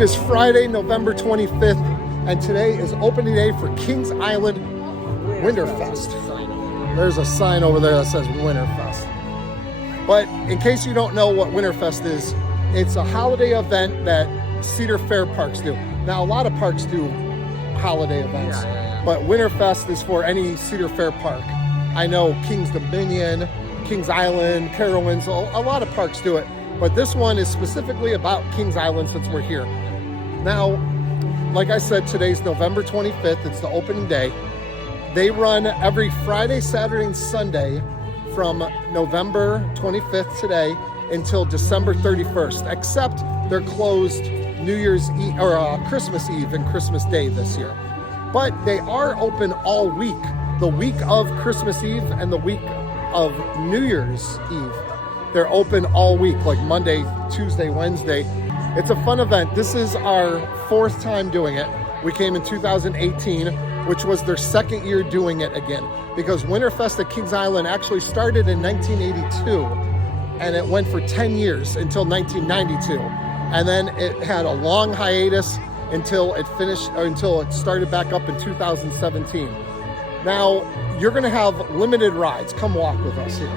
It is Friday, November 25th, and today is opening day for Kings Island Winterfest. There's a sign over there that says Winterfest. But in case you don't know what Winterfest is, it's a holiday event that Cedar Fair parks do. Now, a lot of parks do holiday events, but Winterfest is for any Cedar Fair park. I know Kings Dominion, Kings Island, Carowinds, a lot of parks do it, but this one is specifically about Kings Island since we're here. Now, like I said, today's November 25th, it's the opening day. They run every Friday, Saturday, and Sunday from November 25th today until December 31st, except they're closed New Year's Eve or Christmas Eve and Christmas Day this year. But they are open all week, the week of Christmas Eve and the week of New Year's Eve. They're open all week, like Monday, Tuesday, Wednesday. It's a fun event. This is our fourth time doing it. We came in 2018, which was their second year doing it again, because Winterfest at Kings Island actually started in 1982, and it went for 10 years until 1992. And then it had a long hiatus until it finished, or until it started back up in 2017. Now, you're gonna have limited rides. Come walk with us here.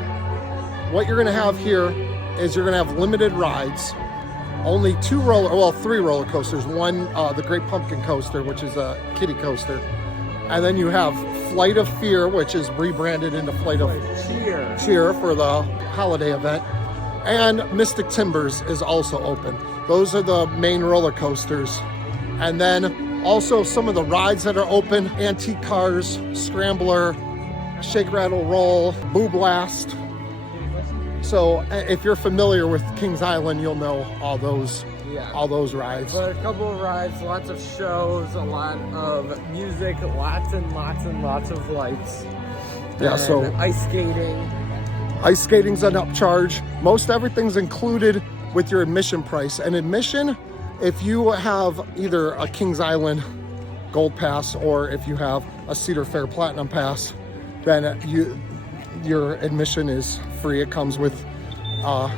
What you're gonna have here is you're gonna have limited rides. Only three roller coasters. One, the Great Pumpkin Coaster, which is a kiddie coaster. And then you have Flight of Fear, which is rebranded into Flight of Cheer for the holiday event. And Mystic Timbers is also open. Those are the main roller coasters. And then also some of the rides that are open: Antique Cars, Scrambler, Shake, Rattle, Roll, Boo Blast. So if you're familiar with Kings Island, you'll know all those rides. But a couple of rides, lots of shows, a lot of music, lots and lots and lots of lights. Yeah, so ice skating. Ice skating's an upcharge. Most everything's included with your admission price. And admission, if you have either a Kings Island Gold Pass or if you have a Cedar Fair Platinum Pass, then your admission is free. It comes with,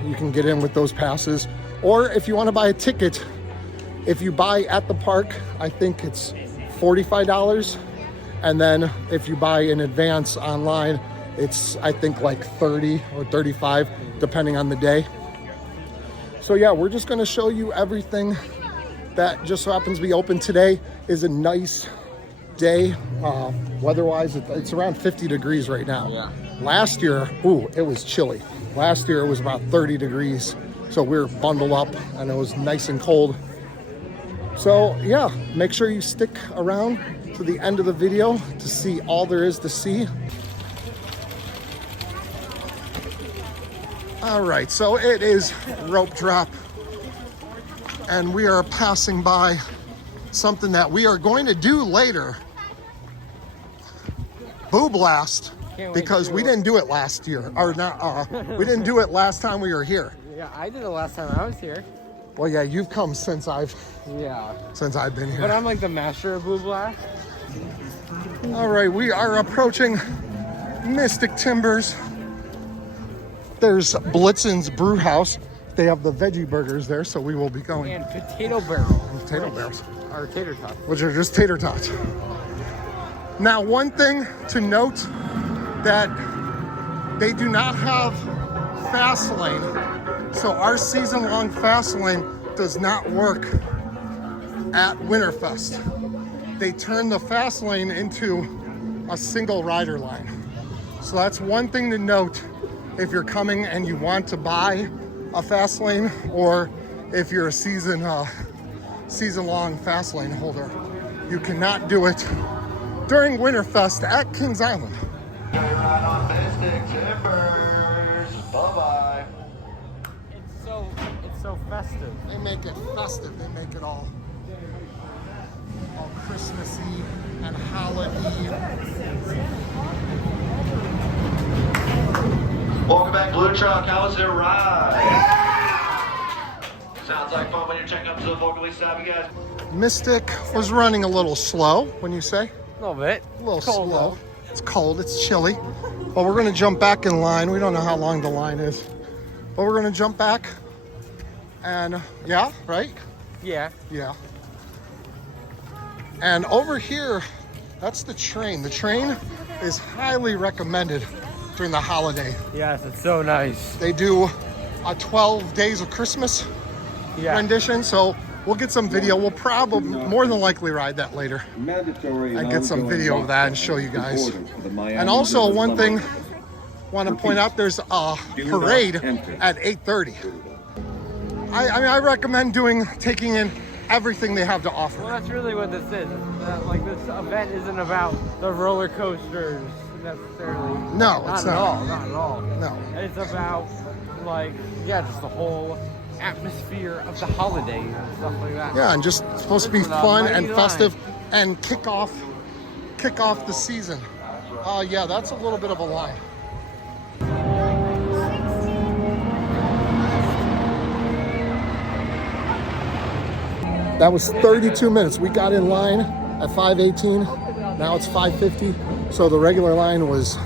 you can get in with those passes. Or if you want to buy a ticket, if you buy at the park, I think it's $45. And then if you buy in advance online, it's, I think, like $30 or $35, depending on the day. So yeah, we're just going to show you everything that just so happens to be open. Today is a nice day. Weather-wise, it's around 50 degrees right now. Yeah. Last year, it was chilly. Last year it was about 30 degrees. So we were bundled up and it was nice and cold. So yeah, make sure you stick around to the end of the video to see all there is to see. All right, so it is rope drop, and we are passing by something that we are going to do later. Boo Blast, because we didn't do it last year, or not. We didn't do it last time we were here. Yeah, I did it last time I was here. Well, yeah, you've come since I've been here. But I'm like the master of Boo Blast. All right, we are approaching Mystic Timbers. There's Blitzen's Brew House. They have the veggie burgers there, so we will be going. And potato barrels. Potato barrels. Or tater tots. Which are just tater tots. Now, one thing to note, that they do not have fast lane. So our season-long fast lane does not work at Winterfest. They turn the fast lane into a single rider line. So that's one thing to note if you're coming and you want to buy a fast lane, or if you're a season-long fast lane holder. You cannot do it during Winterfest at Kings Island. Bye-bye. It's so festive. They make it festive. They make it all Christmassy and holiday. Welcome back, Blue Truck. How was their ride? Sounds like fun when you're checking up to the vocally savvy guys. Mystic was running a little slow, when you say? A little bit. A little Cold, slow. though. It's cold, it's chilly. But we're gonna jump back in line. We don't know how long the line is. But we're gonna jump back. And yeah, right? Yeah. Yeah. And over here, that's the train. The train is highly recommended during the holiday. Yes, it's so nice. They do a 12 Days of Christmas rendition, so we'll get some video. We'll probably, more than likely, ride that later and get some video of that and show you guys. And also, one thing I want to point out, there's a parade at 8:30. I recommend taking in everything they have to offer. Well, that's really what this is. Like, this event isn't about the roller coasters necessarily. No, not it's at not. all. Not at all. No. It's about, like, yeah, just the whole atmosphere of the holidays and stuff like that. Yeah, and just supposed to be fun and festive and kick off the season. Yeah, that's a little bit of a line. That was 32 minutes. We got in line at 5:18. Now it's 5:50. So the regular line was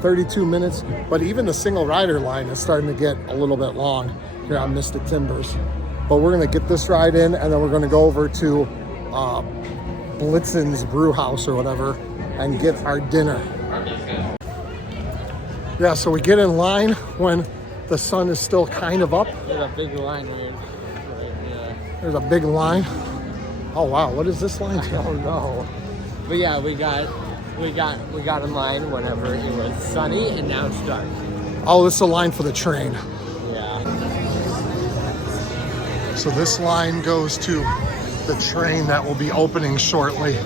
32 minutes. But even the single rider line is starting to get a little bit long here on Mystic Timbers. But we're going to get this ride in, and then we're going to go over to Blitzen's Brew House or whatever and get our dinner. Yeah, so we get in line when the sun is still kind of up. There's a big line here. There's a big line. Oh wow, what is this line? I don't know. But yeah, we got in line whenever it was sunny, and now it's dark. Oh, this is a line for the train. Yeah. So this line goes to the train that will be opening shortly.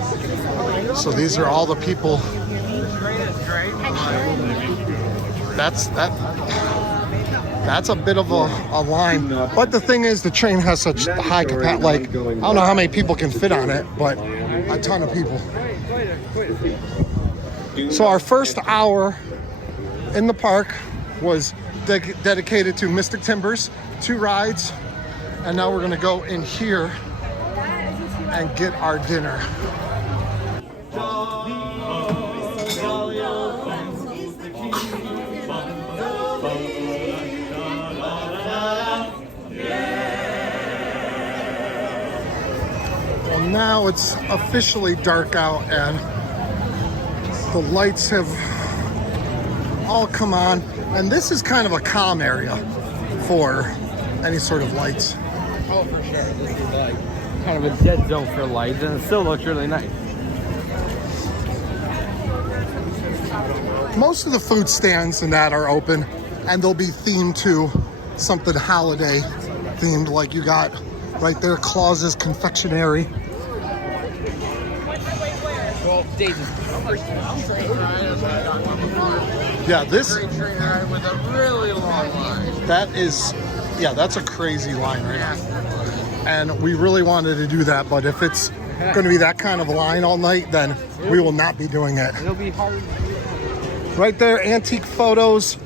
So these are all the people. The train is great. That's a bit of a line. But the thing is, the train has such high capacity. Like, I don't know how many people can fit on it, but a ton of people. So our first hour in the park was dedicated to Mystic Timbers, 2 rides, and now we're gonna go in here and get our dinner. Well, now it's officially dark out and the lights have all come on, and this is kind of a calm area for any sort of lights. Oh, for sure. This is like kind of a dead zone for lights, and it still looks really nice. Most of the food stands and that are open, and they'll be themed to something holiday themed, like you got right there, Claus's Confectionery. Yeah, this Train ride with a really long line. that is, yeah, that's a crazy line right now. And we really wanted to do that, but if it's going to be that kind of a line all night, then we will not be doing it. It'll be hard. Right there, antique photos.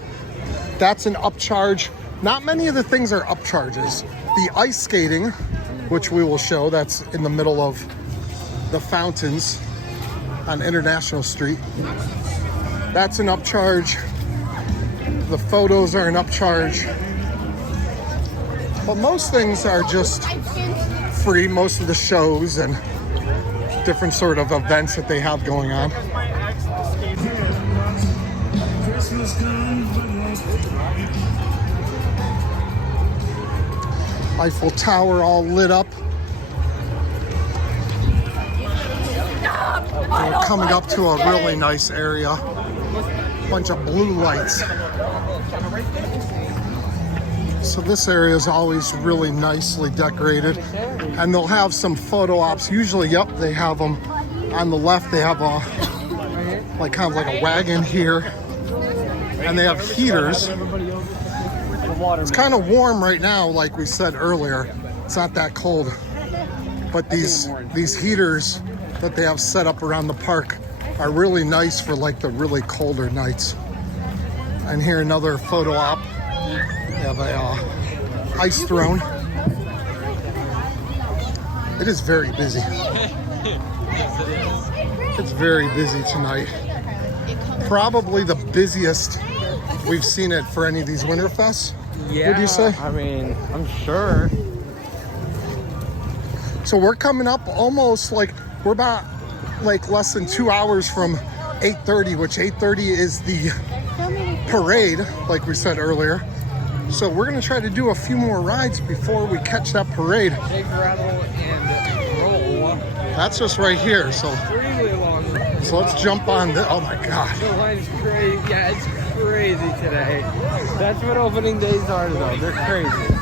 That's an upcharge. Not many of the things are upcharges. The ice skating, which we will show, that's in the middle of the fountains on International Street. That's an upcharge. The photos are an upcharge. But most things are just free, most of the shows and different sort of events that they have going on. Eiffel Tower all lit up. We're coming up to a really nice area. Bunch of blue lights. So this area is always really nicely decorated, and they'll have some photo ops. Usually, yep, they have them on the left. They have a like kind of like a wagon here, and they have heaters. It's kind of warm right now, like we said earlier. It's not that cold, but these heaters that they have set up around the park are really nice for like the really colder nights. And here another photo op. They have a ice throne. It is very busy. It's very busy tonight. Probably the busiest we've seen it for any of these Winterfests. Yeah, Would you say? I mean, I'm sure. So we're coming up almost like, we're about like less than 2 hours from 8:30, which 8:30 is the parade, like we said earlier. So we're gonna try to do a few more rides before we catch that parade. Shake, rattle, and roll. That's just right here. So Really long. so let's jump on the, oh my God. The line's crazy. Yeah, it's crazy today. That's what opening days are, though. They're crazy.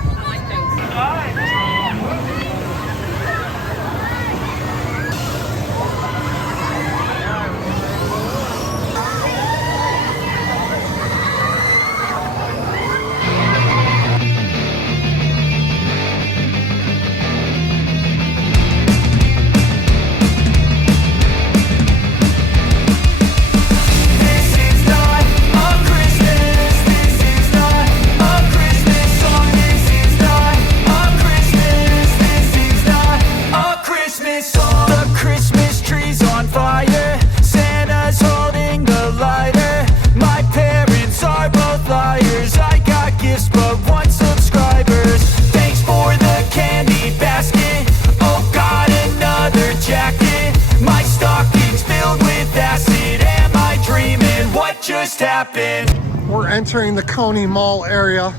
We're entering the Coney Mall area.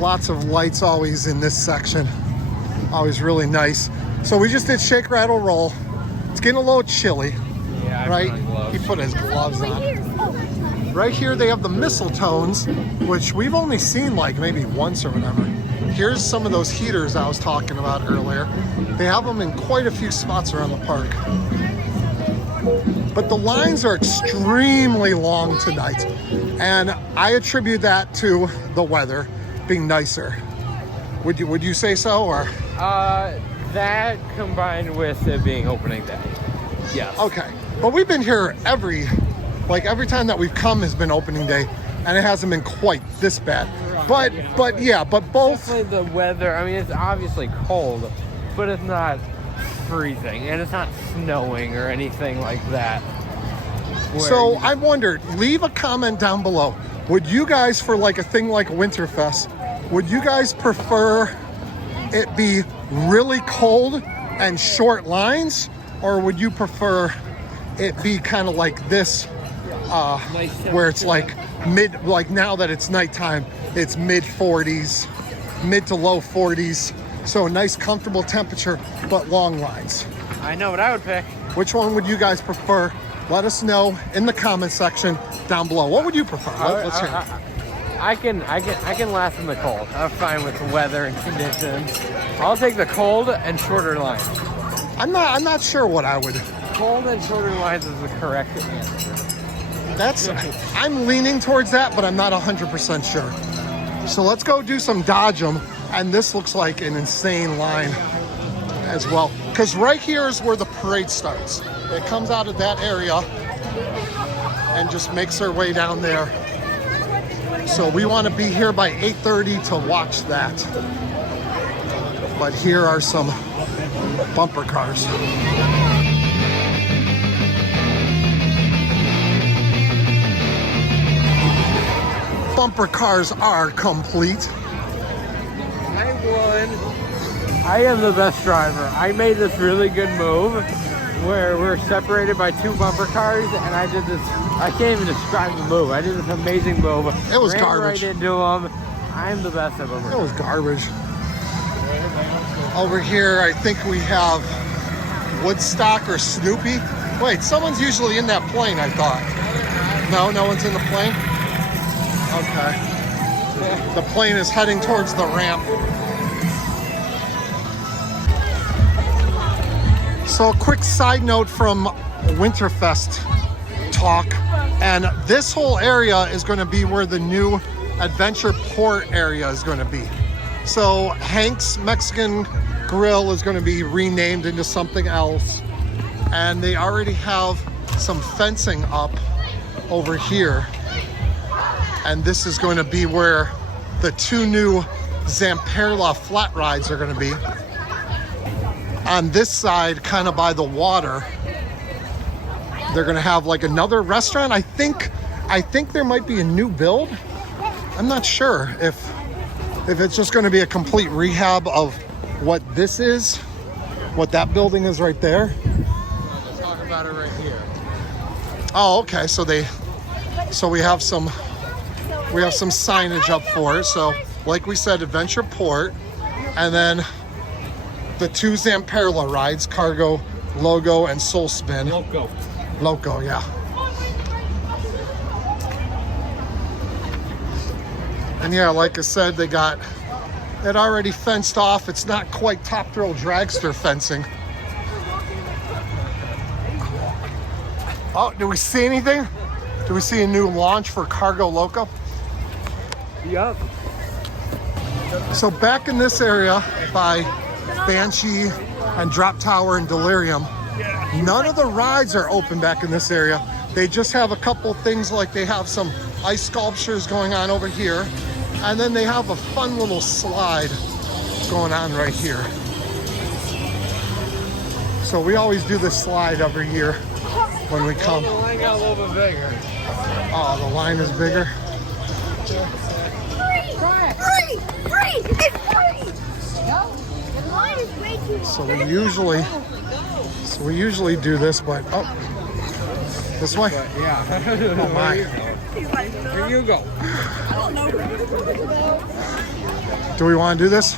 Lots of lights always in this section. Always really nice. So we just did shake, rattle, roll. It's getting a little chilly, Yeah, right? He put his gloves on. Right here they have the mistletoes, which we've only seen like maybe once or whatever. Here's some of those heaters I was talking about earlier. They have them in quite a few spots around the park. But the lines are extremely long tonight, and I attribute that to the weather being nicer. Would you say so, or? That combined with it being opening day. Yes. Okay, but we've been here every time that we've come has been opening day, and it hasn't been quite this bad. But both. Definitely the weather. I mean, it's obviously cold, but it's not freezing, and it's not snowing or anything like that. So I wondered, leave a comment down below. Would you guys, for like a thing like Winterfest, would you guys prefer it be really cold and short lines, or would you prefer it be kind of like this, where it's like like now that it's nighttime, it's mid 40s, mid to low 40s, so a nice comfortable temperature but long lines? I know what I would pick. Which one would you guys prefer? Let us know in the comment section down below. What would you prefer? Let's hear it. I can last in the cold. I'm fine with the weather and conditions. I'll take the cold and shorter lines. I'm not sure what I would. Cold and shorter lines is the correct answer. I'm leaning towards that, but I'm not 100% sure. So let's go do some dodge 'em, and this looks like an insane line as well. Because right here is where the parade starts. It comes out of that area and just makes their way down there. So we want to be here by 8:30 to watch that. But here are some bumper cars. Bumper cars are complete. I won. I am the best driver. I made this really good move where we're separated by two bumper cars, and I did this. I can't even describe the move. I did this amazing move. It was Ran garbage. Right into them. I'm the best I've ever. It was garbage. Over here, I think we have Woodstock or Snoopy. Wait, someone's usually in that plane, I thought. No one's in the plane? Okay. The plane is heading towards the ramp. So a quick side note from Winterfest talk, and this whole area is going to be where the new Adventure Port area is going to be. So Hank's Mexican Grill is going to be renamed into something else, and they already have some fencing up over here, and this is going to be where the two new Zamperla flat rides are going to be. On this side, kind of by the water, they're going to have like another restaurant. I think there might be a new build. I'm not sure if it's just going to be a complete rehab of what this is, what that building is right there. Let's talk about it right here. Oh, okay. So we have some signage up for it. So like we said, Adventure Port, and then the two Zamperla rides, Cargo, Logo, and Soul Spin. Loco, yeah. And yeah, like I said, they got it already fenced off. It's not quite Top Thrill Dragster fencing. Oh, do we see anything? Do we see a new launch for Cargo Loco? Yep. So back in this area by Banshee and Drop Tower and Delirium, none of the rides are open back in this area. They just have a couple things, like they have some ice sculptures going on over here, and then they have a fun little slide going on right here. So we always do this slide every year when we come. The line got a little bit bigger. Oh, the line is bigger. Free! It's free! No, the line is way too long. So we usually do this, but oh, this way. Yeah. Oh my. Here you go. I don't know where to go. Do we want to do this?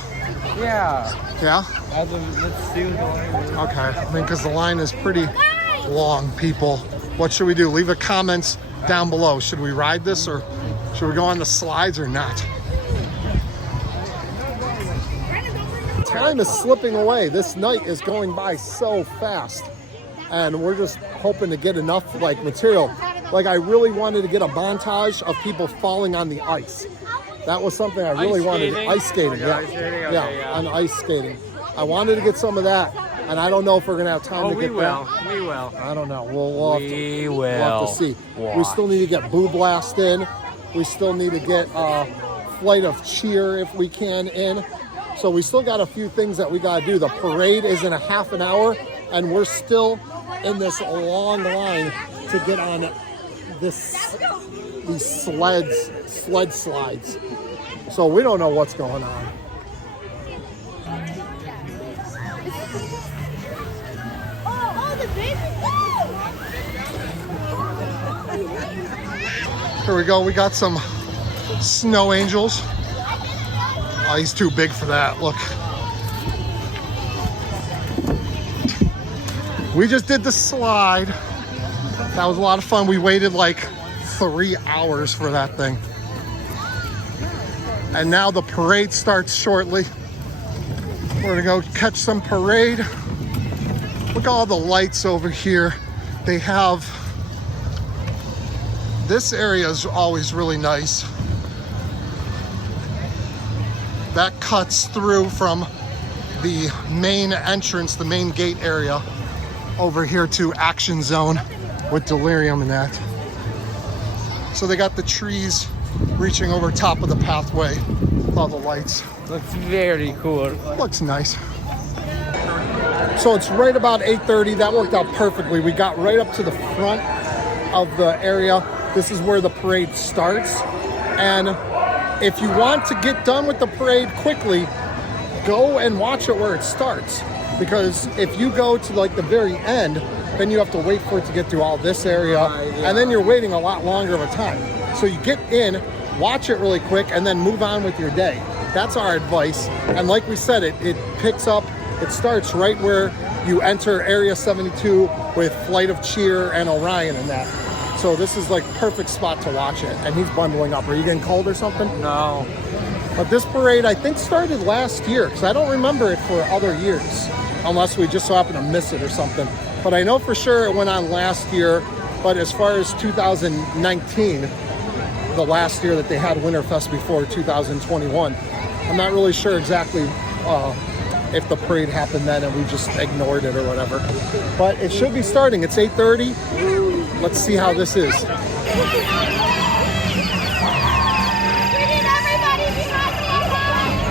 Yeah. Yeah. Let's see what the line is. Okay. I mean, because the line is pretty long, people. What should we do? Leave a comment down below. Should we ride this, or should we go on the slides or not? Time is slipping away. This night is going by so fast, and we're just hoping to get enough like material. Like, I really wanted to get a montage of people falling on the ice. That was something I really wanted. Ice skating, yeah. Yeah, on ice skating. I wanted to get some of that, and I don't know if we're gonna have time to get that. We will. I don't know. We'll have to see. Watch. We still need to get Boo Blast in. We still need to get Flight of Cheer if we can in. So we still got a few things that we gotta do. The parade is in a half an hour, and we're still in this long line to get on these sled slides. So we don't know what's going on. Oh, the baby! Here we go. We got some snow angels. Oh, he's too big for that. Look. We just did the slide. That was a lot of fun. We waited like 3 hours for that thing. And now the parade starts shortly. We're gonna go catch some parade. Look at all the lights over here. They have, this area is always really nice. That cuts through from the main entrance, the main gate area, over here to Action Zone with Delirium and that. So they got the trees reaching over top of the pathway with all the lights. Looks very cool. Looks nice. So it's right about 8:30. That worked out perfectly. We got right up to the front of the area. This is where the parade starts. And if you want to get done with the parade quickly, go and watch it where it starts. Because if you go to like the very end, then you have to wait for it to get through all this area, and then you're waiting a lot longer of a time. So you get in, watch it really quick, and then move on with your day. That's our advice. And like we said, it picks up, it starts right where you enter Area 72 with Flight of Cheer and Orion and that. So this is like perfect spot to watch it. And he's bundling up. Are you getting cold or something? No. But this parade, I think, started last year, because I don't remember it for other years, unless we just so happen to miss it or something. But I know for sure it went on last year. But as far as 2019, the last year that they had Winterfest before 2021, I'm not really sure exactly if the parade happened then and we just ignored it or whatever. But it should be starting. It's 8:30. Let's see how this is. We need everybody behind the line!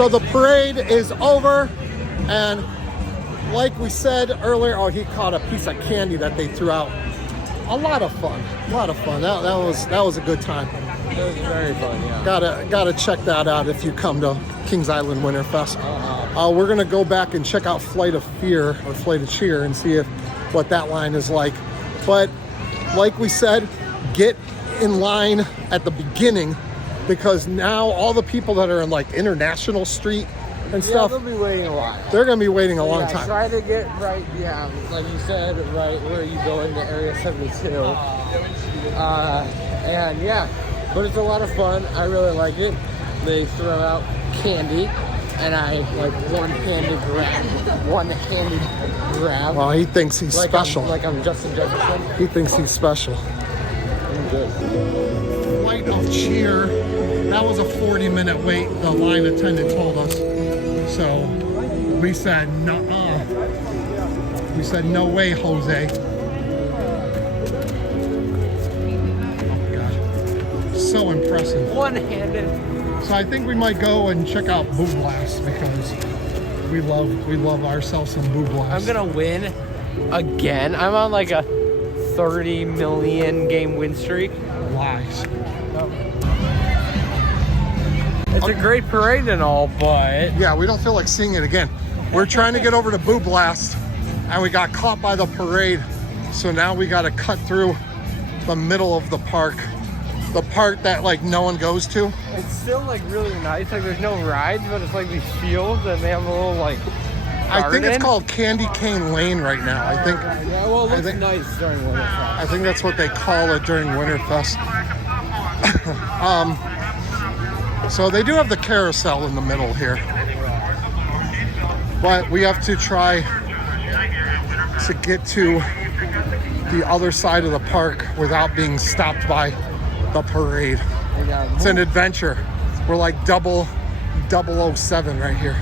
So the parade is over, and like we said earlier, oh, he caught a piece of candy that they threw out. A lot of fun. That was a good time. It was very fun, yeah. Gotta check that out if you come to Kings Island Winterfest. We're gonna go back and check out Flight of Fear or Flight of Cheer and see what that line is like. But like we said, get in line at the beginning, because now all the people that are in like International Street and stuff, they'll be waiting a while. They're gonna be waiting a long time. Try to get right, like you said, right where you go into Area 72. And yeah, but it's a lot of fun. I really like it. They throw out candy, and I like one candy grab. Well, he thinks he's special. I'm Justin Jefferson. He thinks he's special. I'm good. Flight of Cheer. That was a 40-minute wait, the line attendant told us. So we said, nuh-uh. We said, no way, Jose. Oh, God. So impressive. One-handed. So I think we might go and check out Boo Blast, because we love ourselves some Boo Blast. I'm gonna win again. I'm on like a 30 million game win streak. Lies. It's a great parade and all, but yeah, we don't feel like seeing it again. We're trying to get over to Boo Blast, and we got caught by the parade. So now we got to cut through the middle of the park, the part that like no one goes to. it's still like really nice. Like there's no rides, but it's like these fields, and they have a little like garden. I think it's called Candy Cane Lane right now. I think. Yeah, well, it looks nice during Winterfest. I think that's what they call it during Winterfest. So they do have the carousel in the middle here, but we have to try to get to the other side of the park without being stopped by the parade. It's an adventure. We're like 007 right here.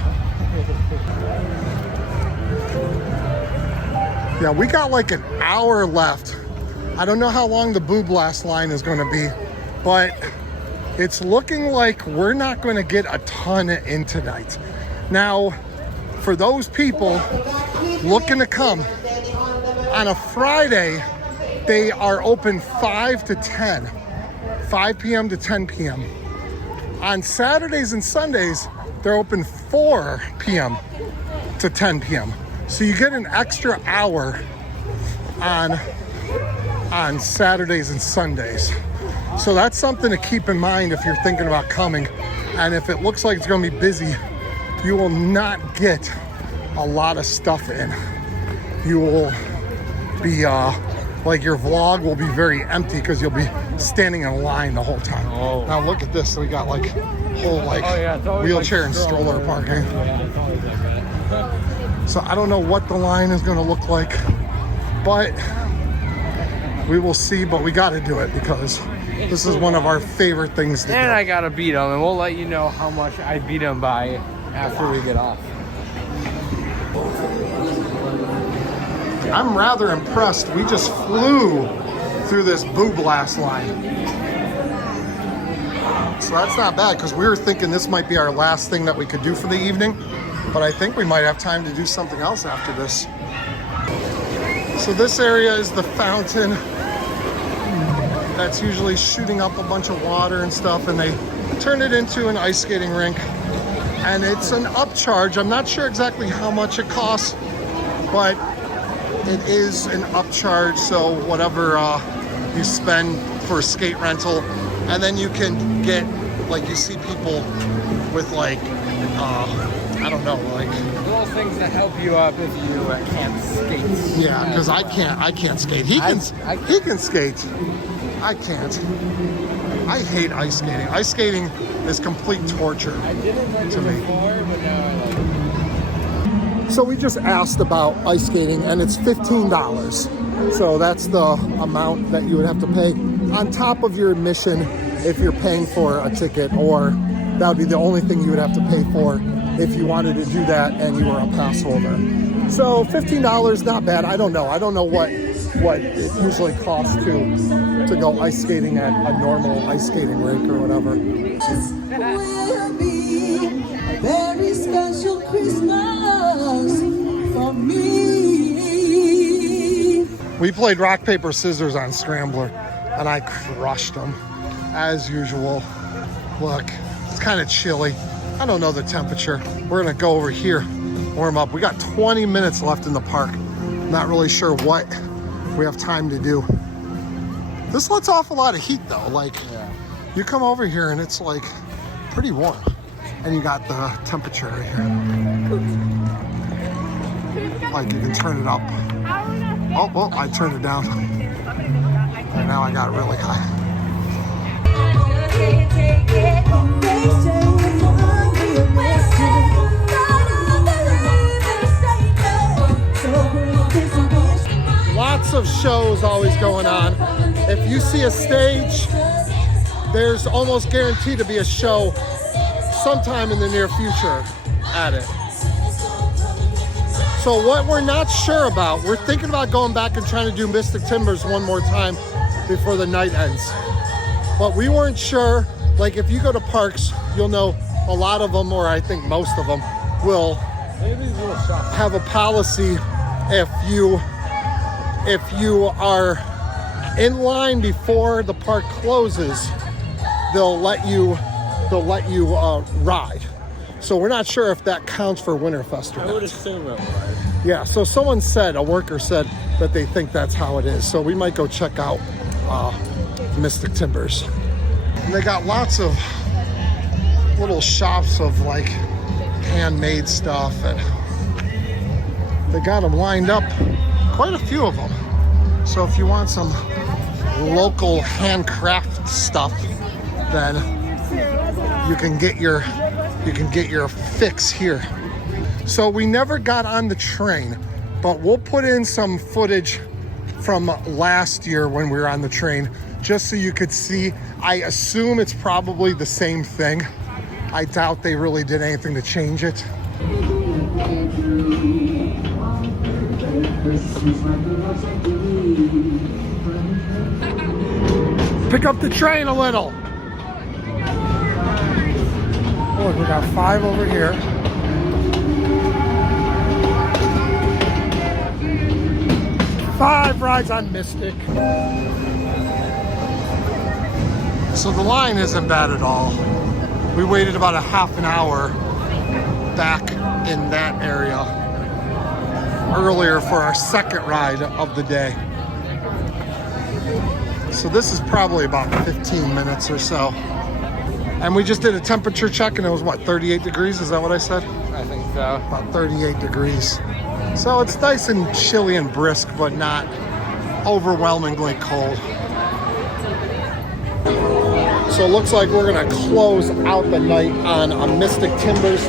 Yeah, we got like an hour left. I don't know how long the Boo Blast line is going to be, but it's looking like we're not going to get a ton in tonight. Now, for those people looking to come, on a Friday, they are open 5 to 10, 5 p.m. to 10 p.m. On Saturdays and Sundays, they're open 4 p.m. to 10 p.m. So you get an extra hour on Saturdays and Sundays. So that's something to keep in mind if you're thinking about coming. And if it looks like it's going to be busy, you will not get a lot of stuff in. You will be, like your vlog will be very empty because you'll be standing in line the whole time. Oh. Now look at this. So we got like whole like wheelchair and stroller parking. Yeah, it's always like that. So I don't know what the line is going to look like, but we will see. But we got to do it because this is one of our favorite things to do. And I gotta beat him, and we'll let you know how much I beat him by after we get off. I'm rather impressed. We just flew through this Boo Blast line. So that's not bad, because we were thinking this might be our last thing that we could do for the evening, but I think we might have time to do something else after this. So this area is the fountain that's usually shooting up a bunch of water and stuff, and they turn it into an ice skating rink. And it's an upcharge. I'm not sure exactly how much it costs, but it is an upcharge, so whatever you spend for skate rental, and then you can get, like, you see people with like, I don't know, like Little things that help you up if you can't skate. yeah, because I can't skate. He can skate. I can't. I hate ice skating. Ice skating is complete torture I didn't like to it me. before, but now I like it. So we just asked about ice skating, and it's $15. So that's the amount that you would have to pay on top of your admission if you're paying for a ticket, or that would be the only thing you would have to pay for if you wanted to do that and you were a pass holder. So $15, not bad. I don't know what it usually costs to go ice skating at a normal ice skating rink or whatever. Will be there. special Christmas for me. We played rock, paper, scissors on Scrambler, and I crushed them, as usual. Look, it's kind of chilly. I don't know the temperature. We're gonna go over here, warm up. We got 20 minutes left in the park. Not really sure what we have time to do. This lets off a lot of heat though. Like, you come over here and it's like pretty warm. And you got the temperature right here. Like, you can turn it up. Oh, well, I turned it down. And now I got it really high. Lots of shows always going on. If you see a stage, there's almost guaranteed to be a show sometime in the near future at it. So what we're not sure about, we're thinking about going back and trying to do Mystic Timbers one more time before the night ends. But we weren't sure, like if you go to parks, you'll know a lot of them, or I think most of them, will have a policy if you are in line before the park closes, they'll let you ride. So we're not sure if that counts for Winterfest or not. I would assume it would. Yeah, so someone said, a worker said that they think that's how it is. So we might go check out Mystic Timbers. And they got lots of little shops of like handmade stuff, and they got them lined up, quite a few of them. So if you want some local handcraft stuff, then you can get your fix here. So we never got on the train, but we'll put in some footage from last year when we were on the train, just so you could see. I assume it's probably the same thing. I doubt they really did anything to change it. Pick up the train a little. Look, we got 5 over here. Five rides on Mystic. So the line isn't bad at all. We waited about a half an hour back in that area earlier for our second ride of the day. So this is probably about 15 minutes or so. And we just did a temperature check and it was what, 38 degrees? Is that what I said? I think so. About 38 degrees. So it's nice and chilly and brisk, but not overwhelmingly cold. So it looks like we're gonna close out the night on a Mystic Timbers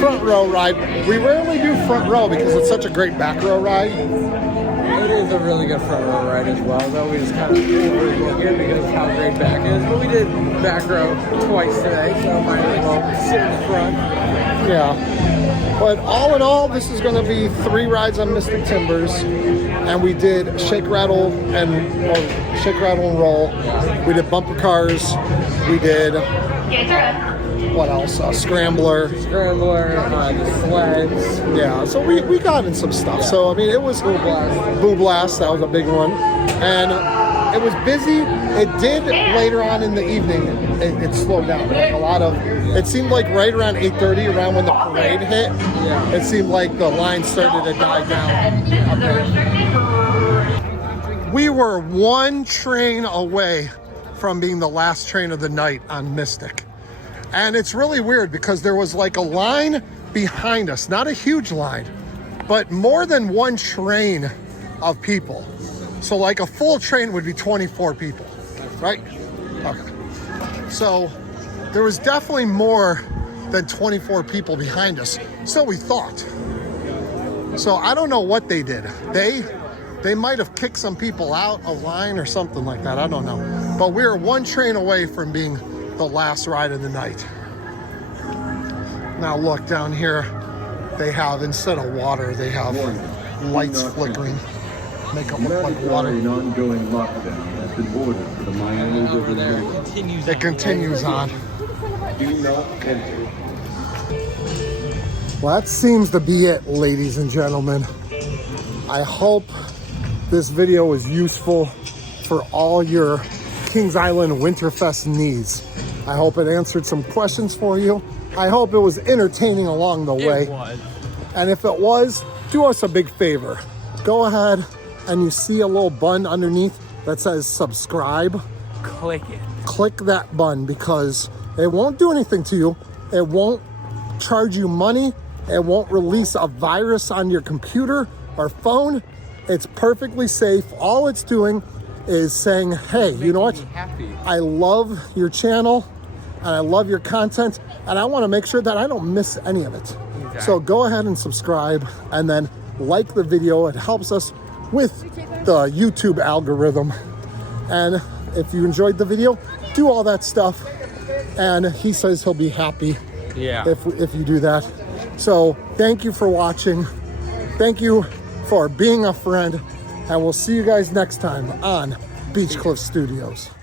front row ride. We rarely do front row because it's such a great back row ride. It is a really good front row ride as well, though we just kind of overlook it because of how great back is. But we did back row twice today, so might as well sit in the front. Yeah. But all in all, this is going to be 3 rides on Mystic Timbers, and we did shake, rattle, and roll. We did bumper cars. We did what else? Scrambler. The sleds. Yeah. So we got in some stuff. So I mean, it was Boo Blast. That was a big one, and it was busy. It did later on in the evening. It slowed down. Like a lot of. It seemed like right around 8:30, around when the parade hit. Yeah. It seemed like the line started to die down a bit. We were 1 train away from being the last train of the night on Mystic. And it's really weird because there was like a line behind us, not a huge line, but more than 1 train of people. So like a full train would be 24 people, right? Okay. So there was definitely more than 24 people behind us, so we thought. So I don't know what they did. They might have kicked some people out of line or something like that, I don't know. But we were 1 train away from being the last ride of the night. Now look down here, they have, instead of water, they have lights flickering, make it look like water. An ongoing lockdown has been ordered for the Miami River Delta. It continues on. Do not enter. Well, that seems to be it, ladies and gentlemen. I hope this video was useful for all your Kings Island Winterfest needs. I hope it answered some questions for you. I hope it was entertaining along the way. It was. And if it was, do us a big favor. Go ahead and you see a little button underneath that says subscribe. Click it. Click that button because it won't do anything to you. It won't charge you money. It won't release a virus on your computer or phone. It's perfectly safe. All it's doing is saying, hey, you know what? Happy. I love your channel and I love your content and I want to make sure that I don't miss any of it. Exactly. So go ahead and subscribe and then like the video. It helps us with the YouTube algorithm. And if you enjoyed the video, do all that stuff. And he says he'll be happy if you do that. So thank you for watching. Thank you for being a friend. And we'll see you guys next time on Beach Cliff Studios.